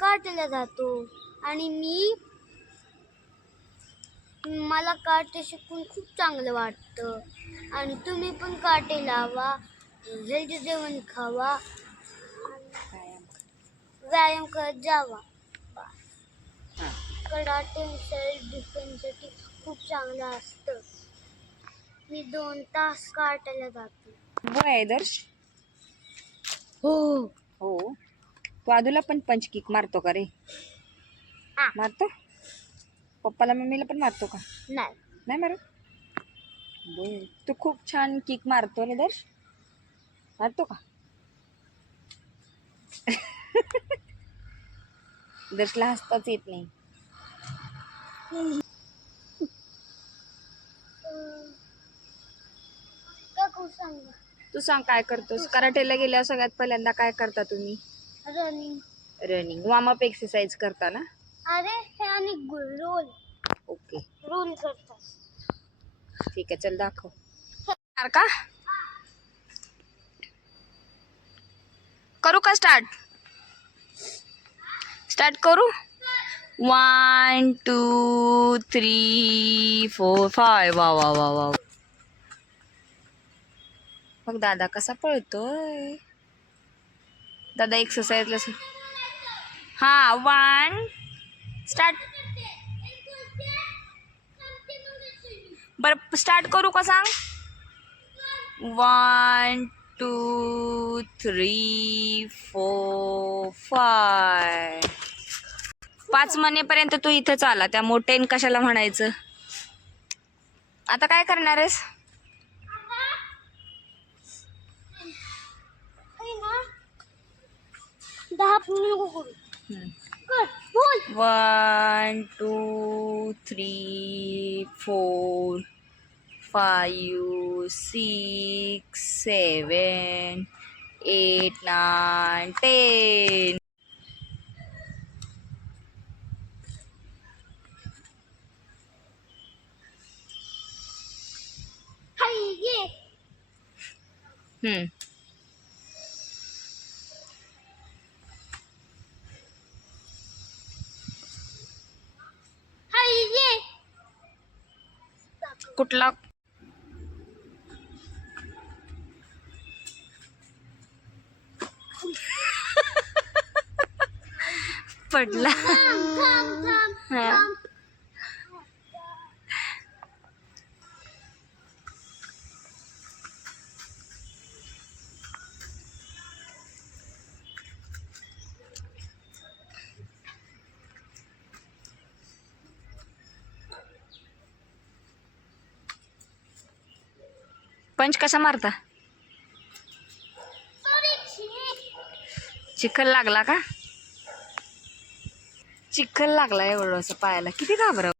काटेला जातो. आणि मी मला काटे शिकून खूप चांगलं वाटतं. आणि तुम्ही पण काटे लावा हेल्दी जेवण खावा. व्यायाम करत जावा. हां. कराटे सेल्फ डिफेन्ससाठी खूप चांगलं असतं. मी दोन तास काटायला जातो. हो. हो. आदूला पण पंच किक मारतो का रे. मारतो? पप्पाला मम्मीला पण मारतो का? नाही. बर. तू खूप छान किक मारतो रे दर्श. मारतो का? दर्शला हसताच येत नाही. तू सांग काय करतोस? कराटेला गेल्यावर सगळ्यात पहिल्यांदा काय करता तुम्ही? रनिंग रनिंग वॉर्मअप एक्सरसाइज करता ना? अरे हे आणि रोल. ओके. रोल करतात. ठीक आहे चल दाखव. का? करू का स्टार्ट स्टार्ट करू? One two three four five वा वा वा वा मग दादा कसा पळतोय. दादा एक्सरसाइजला हां वन स्टार्ट बरं स्टार्ट करू का सांग? One two three four five पाच महिनेपर्यंत तू इथंच आला त्या मोठेन कशाला म्हणायचं? आता काय करणार आहेस? दहा पूर्ण नको करू. कर बोल. One two three four five six seven eight nine ten hmm. कुठला? पडला. पंच कसा मारता? चिखल लागला का? चिखल लागला एवढं असं पायाला. किती घाबराव